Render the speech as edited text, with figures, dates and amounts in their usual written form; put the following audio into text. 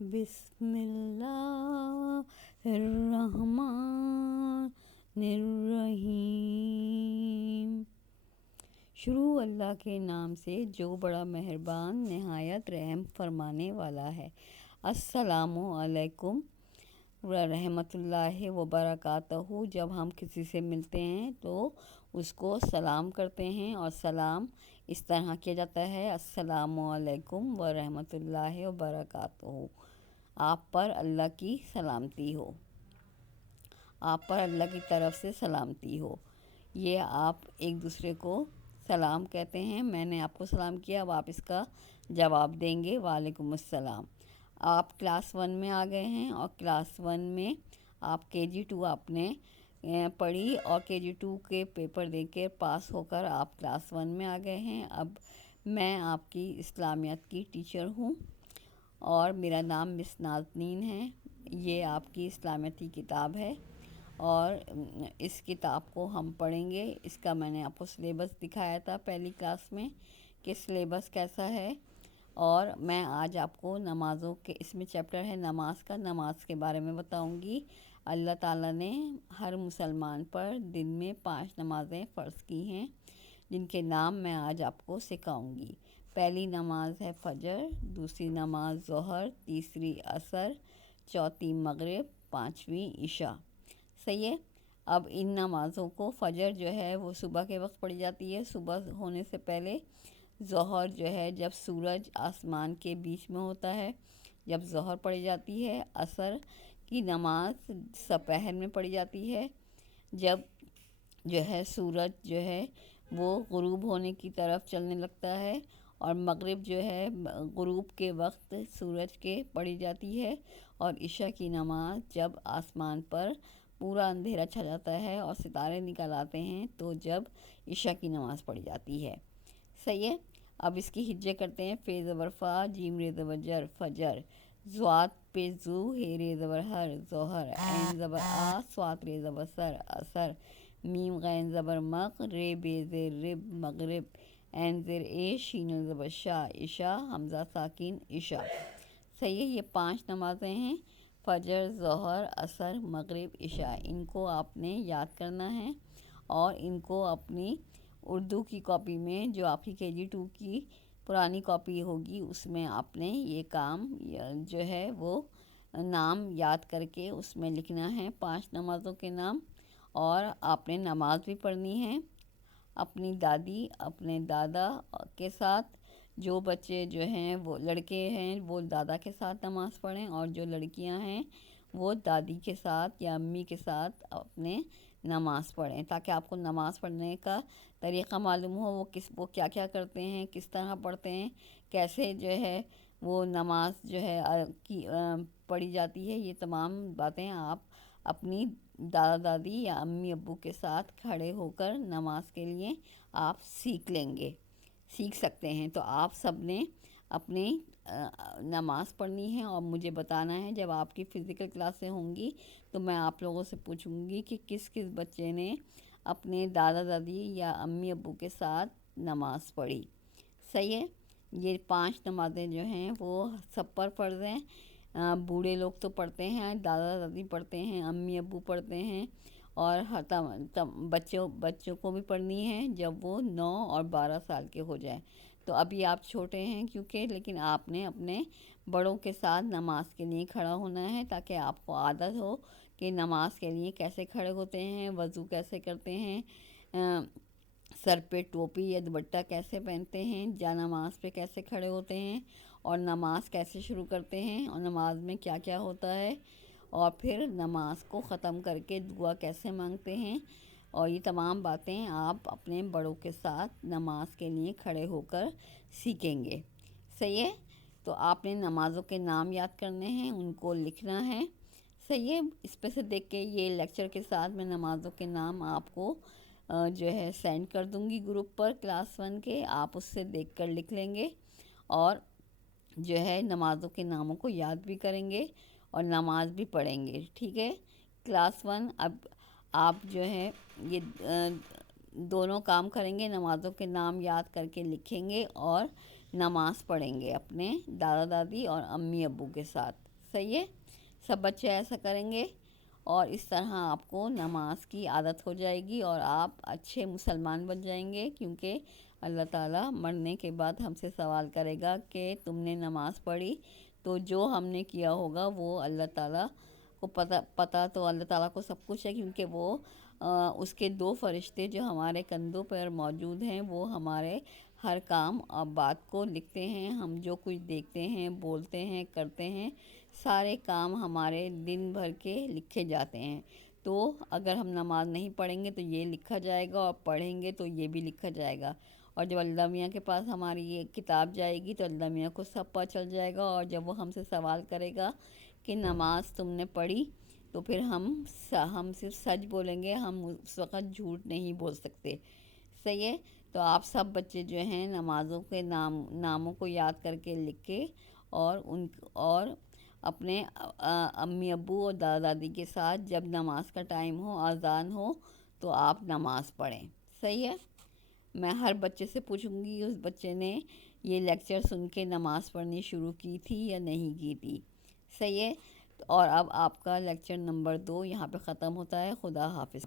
بسم اللہ الرحمن الرحیم۔ شروع اللہ کے نام سے جو بڑا مہربان نہایت رحم فرمانے والا ہے۔ السلام علیکم ورحمۃ اللہ وبرکاتہ۔ جب ہم کسی سے ملتے ہیں تو اس کو سلام کرتے ہیں، اور سلام اس طرح کیا جاتا ہے: السلام علیکم ورحمۃ اللہ وبرکاتہ۔ آپ پر اللہ کی سلامتی ہو، آپ پر اللہ کی طرف سے سلامتی ہو۔ یہ آپ ایک دوسرے کو سلام کہتے ہیں۔ میں نے آپ کو سلام کیا، اب آپ اس کا جواب دیں گے: وعلیکم السلام۔ آپ کلاس 1 میں آ گئے ہیں، اور کلاس 1 میں آپ KG2 آپ نے پڑھی، اور KG2 کے پیپر دے کے پاس ہو کر آپ کلاس 1 میں آ گئے ہیں۔ اب میں آپ کی اسلامیات کی ٹیچر ہوں، اور میرا نام مس نازنین ہے۔ یہ آپ کی اسلامیات کی کتاب ہے، اور اس کتاب کو ہم پڑھیں گے۔ اس کا میں نے آپ کو سلیبس دکھایا تھا پہلی کلاس میں کہ سلیبس کیسا ہے، اور میں آج آپ کو نمازوں کے، اس میں چیپٹر ہے نماز کا، نماز کے بارے میں بتاؤں گی۔ اللہ تعالیٰ نے ہر مسلمان پر دن میں 5 نمازیں فرض کی ہیں، جن کے نام میں آج آپ کو سکھاؤں گی۔ پہلی نماز ہے فجر، دوسری نماز ظہر، تیسری عصر، چوتھی مغرب، پانچویں عشاء۔ صحیح ہے۔ اب ان نمازوں کو، فجر جو ہے وہ صبح کے وقت پڑھی جاتی ہے، صبح ہونے سے پہلے۔ ظہر جو ہے جب سورج آسمان کے بیچ میں ہوتا ہے، جب ظہر پڑھی جاتی ہے۔ عصر کی نماز سپہر میں پڑھی جاتی ہے، جب جو ہے سورج جو ہے وہ غروب ہونے کی طرف چلنے لگتا ہے۔ اور مغرب جو ہے غروب کے وقت سورج کے پڑھی جاتی ہے۔ اور عشاء کی نماز جب آسمان پر پورا اندھیرا چھا جاتا ہے اور ستارے نکل آتے ہیں، تو جب عشاء کی نماز پڑھی جاتی ہے۔ صحیح ہے۔ اب اس کی ہجے کرتے ہیں: فے زبر فا، جیم رے زبر جر، فجر۔ ضاد پہ زو، ہے رے زبر ہر، ظہر۔ عین زبر آ، صاد رے زبر سر، عصر۔ میم غین زبر مغ، رے بے زیر رب، مغرب۔ عین زیر اے، شین زبر شا، عشاء۔ حمزہ ساکن، عشاء۔ صحیح ہے۔ یہ 5 نمازیں ہیں: فجر، ظہر، عصر، مغرب، عشاء۔ ان کو آپ نے یاد کرنا ہے، اور ان کو اپنی اردو کی کاپی میں، جو آپ کی KG2 کی پرانی کاپی ہوگی، اس میں آپ نے یہ کام جو ہے وہ نام یاد کر کے اس میں لکھنا ہے، 5 نمازوں کے نام۔ اور آپ نے نماز بھی پڑھنی ہے اپنی دادی، اپنے دادا کے ساتھ۔ جو بچے جو ہیں وہ لڑکے ہیں، وہ دادا کے ساتھ نماز پڑھیں، اور جو لڑکیاں ہیں وہ دادی کے ساتھ یا امی کے ساتھ اپنے نماز پڑھیں، تاکہ آپ کو نماز پڑھنے کا طریقہ معلوم ہو، وہ کیا کیا کرتے ہیں، کس طرح پڑھتے ہیں، کیسے جو ہے وہ نماز جو ہے پڑھی جاتی ہے۔ یہ تمام باتیں آپ اپنی دادا دادی یا امی ابو کے ساتھ کھڑے ہو کر نماز کے لیے آپ سیکھ سکتے ہیں۔ تو آپ سب نے اپنی نماز پڑھنی ہے، اور مجھے بتانا ہے جب آپ کی فزیکل کلاسیں ہوں گی تو میں آپ لوگوں سے پوچھوں گی کہ کس کس بچے نے اپنے دادا دادی یا امی ابو کے ساتھ نماز پڑھی۔ صحیح ہے۔ یہ 5 نمازیں جو ہیں وہ سب پر فرض ہیں۔ بوڑھے لوگ تو پڑھتے ہیں، دادا دادی پڑھتے ہیں، امی ابو پڑھتے ہیں، اور بچوں کو بھی پڑھنی ہے جب وہ 9 اور 12 سال کے ہو جائیں۔ تو ابھی آپ چھوٹے ہیں کیونکہ، لیکن آپ نے اپنے بڑوں کے ساتھ نماز کے لیے کھڑا ہونا ہے، تاکہ آپ کو عادت ہو کہ نماز کے لیے کیسے کھڑے ہوتے ہیں، وضو کیسے کرتے ہیں، سر پہ ٹوپی یا دوپٹہ کیسے پہنتے ہیں، جا نماز پہ کیسے کھڑے ہوتے ہیں، اور نماز کیسے شروع کرتے ہیں، اور نماز میں کیا کیا ہوتا ہے، اور پھر نماز کو ختم کر کے دعا کیسے مانگتے ہیں۔ اور یہ تمام باتیں آپ اپنے بڑوں کے ساتھ نماز کے لیے کھڑے ہو کر سیکھیں گے۔ صحیح ہے۔ تو آپ نے نمازوں کے نام یاد کرنے ہیں، ان کو لکھنا ہے۔ صحیح ہے۔ اس پہ سے دیکھ کے، یہ لیکچر کے ساتھ میں نمازوں کے نام آپ کو جو ہے سینڈ کر دوں گی گروپ پر کلاس 1 کے، آپ اس سے دیکھ کر لکھ لیں گے، اور جو ہے نمازوں کے ناموں کو یاد بھی کریں گے، اور نماز بھی پڑھیں گے۔ ٹھیک ہے۔ کلاس 1 اب آپ جو ہے یہ دونوں کام کریں گے: نمازوں کے نام یاد کر کے لکھیں گے، اور نماز پڑھیں گے اپنے دادا دادی اور امی ابو کے ساتھ. صحیح ہے؟ سب بچے ایسا کریں گے اور اس طرح آپ کو نماز کی عادت ہو جائے گی اور آپ اچھے مسلمان بن جائیں گے، کیونکہ اللہ تعالیٰ مرنے کے بعد ہم سے سوال کرے گا کہ تم نے نماز پڑھی. تو جو ہم نے کیا ہوگا وہ اللہ تعالیٰ کو پتہ تو اللہ تعالیٰ کو سب کچھ ہے، کیونکہ وہ اس کے 2 فرشتے جو ہمارے کندھوں پر موجود ہیں وہ ہمارے ہر کام اور بات کو لکھتے ہیں. ہم جو کچھ دیکھتے ہیں، بولتے ہیں، کرتے ہیں، سارے کام ہمارے دن بھر کے لکھے جاتے ہیں. تو اگر ہم نماز نہیں پڑھیں گے تو یہ لکھا جائے گا، اور پڑھیں گے تو یہ بھی لکھا جائے گا. اور جب اللہ میاں کے پاس ہماری یہ کتاب جائے گی تو اللہ میاں کو سب پتہ چل جائے گا، اور جب وہ ہم سے سوال کرے گا کہ نماز تم نے پڑھی، تو پھر ہم صرف سچ بولیں گے، ہم اس وقت جھوٹ نہیں بول سکتے. صحیح ہے؟ تو آپ سب بچے جو ہیں نمازوں کے ناموں کو یاد کر کے لکھے اور اپنے امی ابو اور دادا دادی کے ساتھ جب نماز کا ٹائم ہو، اذان ہو، تو آپ نماز پڑھیں. صحیح ہے؟ میں ہر بچے سے پوچھوں گی اس بچے نے یہ لیکچر سن کے نماز پڑھنی شروع کی تھی یا نہیں کی تھی. صحیح ہے؟ اور اب آپ کا لیکچر نمبر 2 یہاں پہ ختم ہوتا ہے. خدا حافظ.